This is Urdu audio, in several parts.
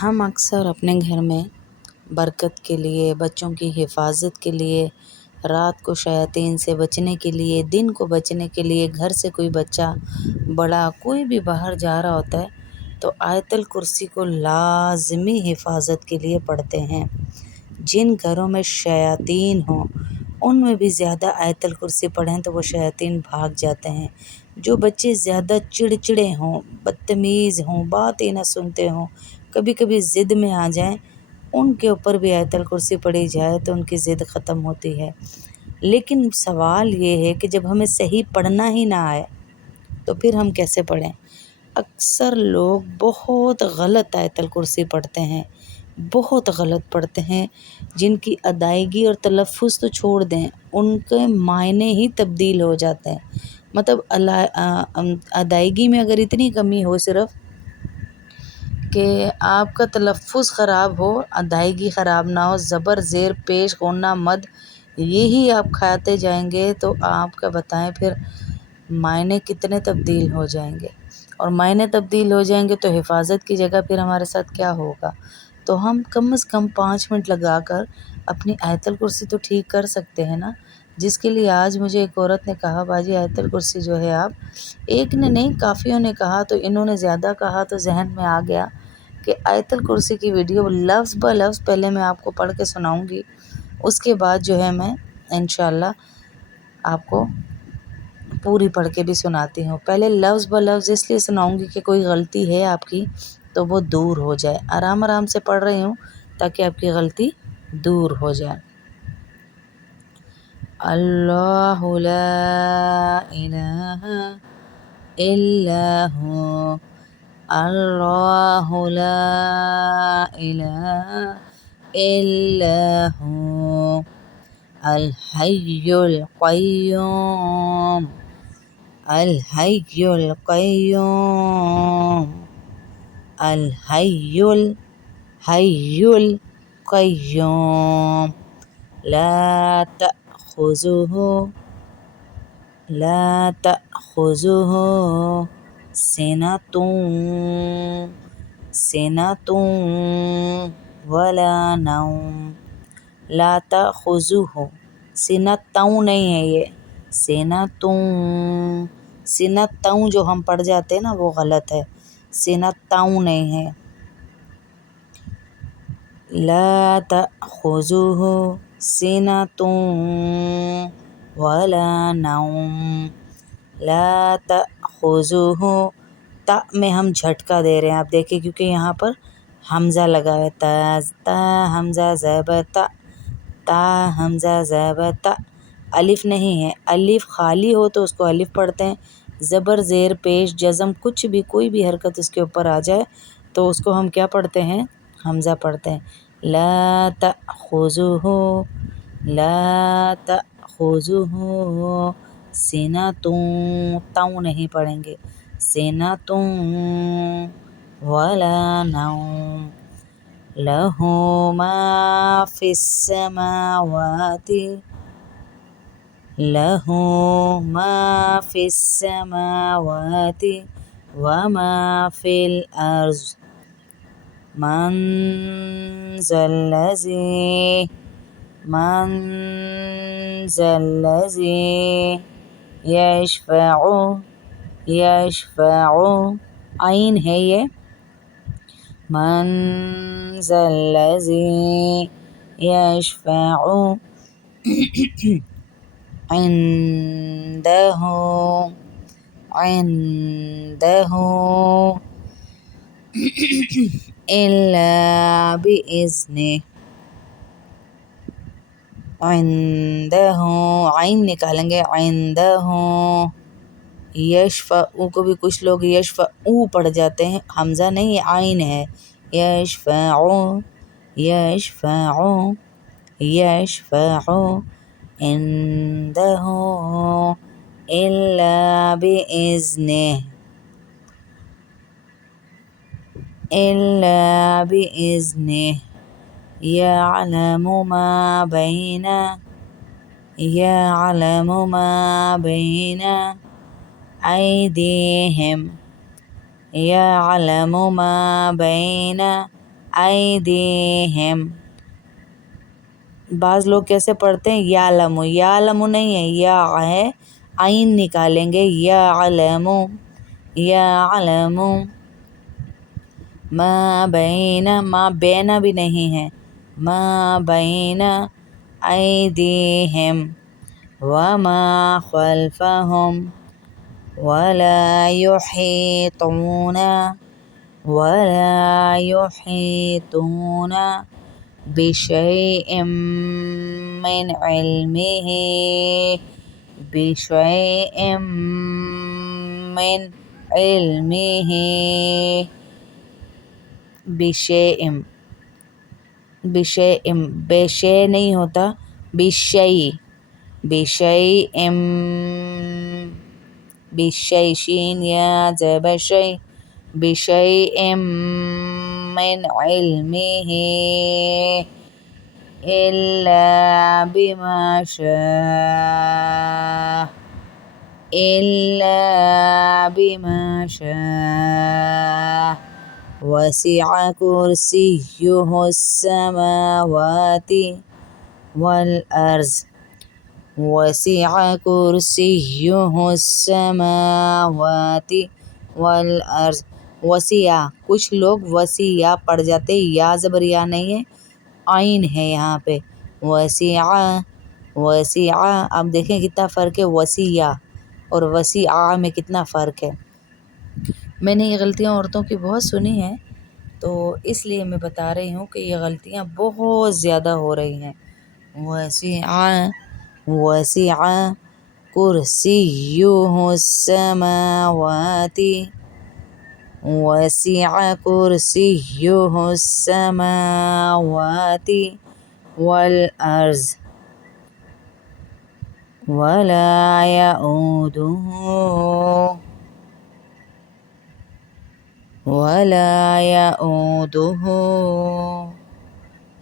ہم اکثر اپنے گھر میں برکت کے لیے، بچوں کی حفاظت کے لیے، رات کو شیاطین سے بچنے کے لیے، دن کو بچنے کے لیے، گھر سے کوئی بچہ بڑا کوئی بھی باہر جا رہا ہوتا ہے تو آیت الکرسی کو لازمی حفاظت کے لیے پڑھتے ہیں۔ جن گھروں میں شیاطین ہوں ان میں بھی زیادہ آیت الکرسی پڑھیں تو وہ شیاطین بھاگ جاتے ہیں۔ جو بچے زیادہ چڑچڑے ہوں، بدتمیز ہوں، بات ہی نہ سنتے ہوں، کبھی کبھی ضد میں آ جائیں، ان کے اوپر بھی آیت الکرسی پڑھی جائے تو ان کی ضد ختم ہوتی ہے۔ لیکن سوال یہ ہے کہ جب ہمیں صحیح پڑھنا ہی نہ آئے تو پھر ہم کیسے پڑھیں؟ اکثر لوگ بہت غلط آیت الکرسی پڑھتے ہیں، بہت غلط پڑھتے ہیں، جن کی ادائیگی اور تلفظ تو چھوڑ دیں، ان کے معنی ہی تبدیل ہو جاتے ہیں۔ مطلب ادائیگی میں اگر اتنی کمی ہو صرف کہ آپ کا تلفظ خراب ہو، ادائیگی خراب نہ ہو، زبر زیر پیش غنہ مد یہی آپ کھاتے جائیں گے تو آپ کا بتائیں پھر معنی کتنے تبدیل ہو جائیں گے، اور معنی تبدیل ہو جائیں گے تو حفاظت کی جگہ پھر ہمارے ساتھ کیا ہوگا؟ تو ہم کم از کم 5 منٹ لگا کر اپنی آیت الکرسی تو ٹھیک کر سکتے ہیں نا۔ جس کے لیے آج مجھے ایک عورت نے کہا باجی آیت الکرسی جو ہے آپ، ایک نے نہیں کافیوں نے کہا، تو انہوں نے زیادہ کہا تو ذہن میں آ گیا کہ آیت الکرسی کی ویڈیو لفظ بہ لفظ پہلے میں آپ کو پڑھ کے سناؤں گی، اس کے بعد جو ہے میں انشاءاللہ آپ کو پوری پڑھ کے بھی سناتی ہوں۔ پہلے لفظ بہ لفظ اس لیے سناؤں گی کہ کوئی غلطی ہے آپ کی تو وہ دور ہو جائے۔ آرام آرام سے پڑھ رہی ہوں تاکہ آپ کی غلطی دور ہو جائے۔ اللہ لا الہ الا ہو، اللہ لا الہ الا ہو، الحی القیوم، الحی القیوم، الحی الحی القیوم، لا تأخذہ سنۃ ولا نوم، لا تأخذہ سنۃ نہیں ہے یہ، سنۃ جو ہم پڑھ جاتے ہیں نا وہ غلط ہے، سنۃ نہیں ہے۔ لا تأخذہ سنۃ ولا نوم، لا تأخذہ، تا میں ہم جھٹکا دے رہے ہیں، آپ دیکھیں کیونکہ یہاں پر حمزہ لگا ہے، تا حمزہ زیبر تا، تا حمزہ زیبر تا، الف نہیں ہے۔ الف خالی ہو تو اس کو الف پڑھتے ہیں، زبر زیر پیش جزم کچھ بھی کوئی بھی حرکت اس کے اوپر آ جائے تو اس کو ہم کیا پڑھتے ہیں؟ حمزہ پڑھتے ہیں۔ لا تأخذہ، لا تأخذہ سنۃ، توں نہیں پڑھیں گے، سنۃ ولا نوم، لہ ما فی السماوات، لہ ما فی السماوات وما فی الارض، من ذا الذی یشفع، عین ہے یہ، من ذا الذی یشفع عنده الا بإذنہ، عنده عین نکالیں گے، عنده، یشفع کو بھی کچھ لوگ یشفع پڑھ جاتے ہیں، حمزہ نہیں ہے، عین ہے، یشفع، عنده الا بإذنہ، یعلم ما بین ایدیہم، یعلم ما بین ایدیہم. بعض لوگ کیسے پڑھتے ہیں یعلم، یعلم نہیں ہے، یا ہے، عین نکالیں گے، یعلم یعلم. ما بین، ما بین بھی نہیں ہے، ما بین ایدیہم وما خلفہم ولا یحیطون ولا یحیطون بشیء من علمہ بشیء من علمہ بشیء، بشیء، بے شے نہیں ہوتا، بشیء، بشیء، بشیء، شین یا زبر شیء، بشیء من علمہ الا بما شاء، الا بما شاء. وسع کرسیہ السماوات والارض، وسع کرسیہ السماوات والارض. وسیع، کچھ لوگ وسیع پڑھ جاتے، یا زبر یا نہیں ہے، عین ہے یہاں پہ. وسیع، وسیع. اب دیکھیں کتنا فرق ہے، وسیع اور وسیع میں کتنا فرق ہے. میں نے یہ غلطیاں عورتوں کی بہت سنی ہیں، تو اس لیے میں بتا رہی ہوں کہ یہ غلطیاں بہت زیادہ ہو رہی ہیں. وسیع، وسیع کرسیہ السماوات، وسع کرسیہ السماوات والارض ولا یؤودہ، ولا یؤودہ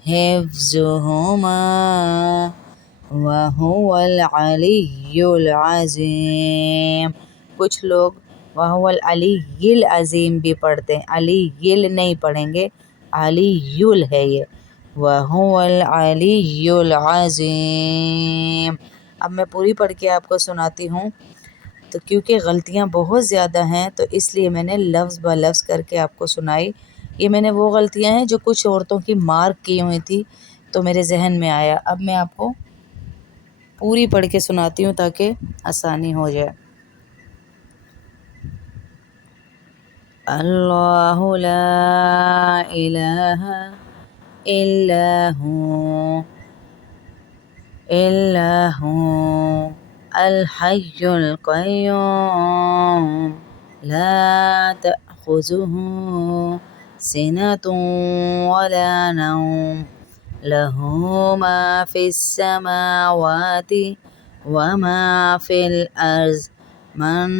حفظہما وہو العلی العظیم. کچھ لوگ وہو العلی العظیم بھی پڑھتے ہیں، علی نہیں پڑھیں گے، علی ہے یہ، وہو العلی العظیم. اب میں پوری پڑھ کے آپ کو سناتی ہوں، تو کیونکہ غلطیاں بہت زیادہ ہیں تو اس لیے میں نے لفظ بہ لفظ کر کے آپ کو سنائی. یہ میں نے وہ غلطیاں ہیں جو کچھ عورتوں کی مارک کی ہوئی تھی تو میرے ذہن میں آیا. اب میں آپ کو پوری پڑھ کے سناتی ہوں تاکہ آسانی ہو جائے. اللہ لا الہ الا ہو الحی القیوم لا تأخذہ سنۃ ولا نوم لہ ما فی السماوات وما فی الارض من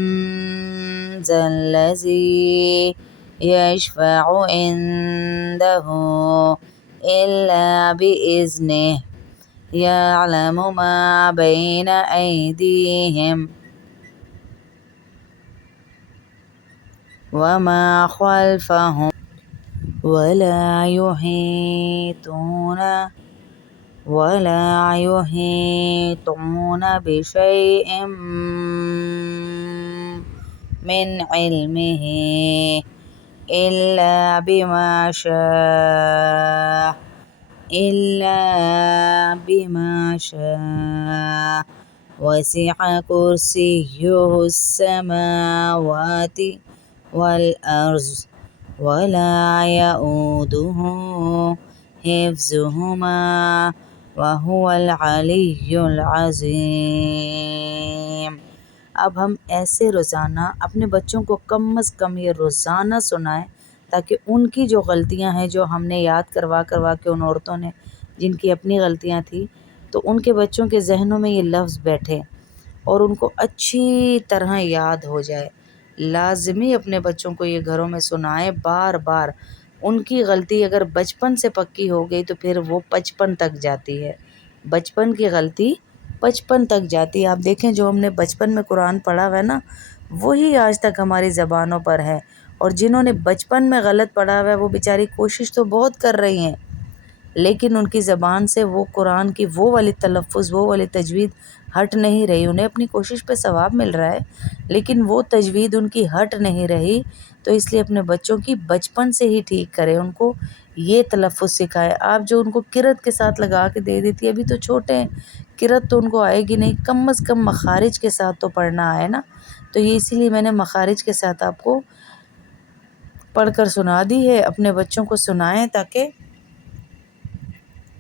ذا الذی یشفع عنده الا بإذنہ یعلم ما بین ایدیہم وما خلفہم ولا یحیطون بشیء من علمہ الا بما شاء، الا بما شاء. وسع کرسیہ السماوات والارض ولا یؤودہ حفظہما وہو العلی العظیم. اب ہم ایسے روزانہ اپنے بچوں کو کم از کم یہ روزانہ سنائیں تاکہ ان کی جو غلطیاں ہیں، جو ہم نے یاد کروا کے ان عورتوں نے جن کی اپنی غلطیاں تھیں، تو ان کے بچوں کے ذہنوں میں یہ لفظ بیٹھے اور ان کو اچھی طرح یاد ہو جائے. لازمی اپنے بچوں کو یہ گھروں میں سنائیں بار بار. ان کی غلطی اگر بچپن سے پکی ہو گئی تو پھر وہ 55 تک جاتی ہے. بچپن کی غلطی 55 تک جاتی ہے. آپ دیکھیں جو ہم نے بچپن میں قرآن پڑھا ہوا ہے نا، وہی آج تک ہماری زبانوں پر ہے اور جنہوں نے بچپن میں غلط پڑھا ہوا ہے وہ بیچاری کوشش تو بہت کر رہی ہیں، لیکن ان کی زبان سے وہ قرآن کی وہ والی تلفظ، وہ والی تجوید ہٹ نہیں رہی۔ انہیں اپنی کوشش پہ ثواب مل رہا ہے، لیکن وہ تجوید ان کی ہٹ نہیں رہی۔ تو اس لیے اپنے بچوں کی بچپن سے ہی ٹھیک کریں، ان کو یہ تلفظ سکھائے۔ آپ جو ان کو قرأت کے ساتھ لگا کے دے دیتی ہے، ابھی تو چھوٹے ہیں، قرأت تو ان کو آئے گی نہیں، کم از کم مخارج کے ساتھ تو پڑھنا آئے نا۔ تو یہ اسی لیے میں نے مخارج کے ساتھ آپ کو پڑھ کر سنا دی ہے۔ اپنے بچوں کو سنائیں تاکہ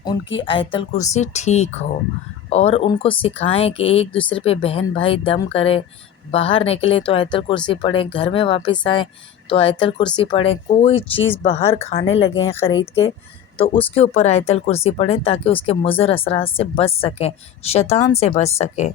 ان کی آیت الکرسی ٹھیک ہو، اور ان کو سکھائیں کہ ایک دوسرے پہ بہن بھائی دم کریں، باہر نکلے تو آیت الکرسی پڑھیں، گھر میں واپس آئیں تو آیت الکرسی پڑھیں، کوئی چیز باہر کھانے لگے ہیں خرید کے تو اس کے اوپر آیت الکرسی پڑھیں تاکہ اس کے مضر اثرات سے بچ سکیں، شیطان سے بچ سکیں۔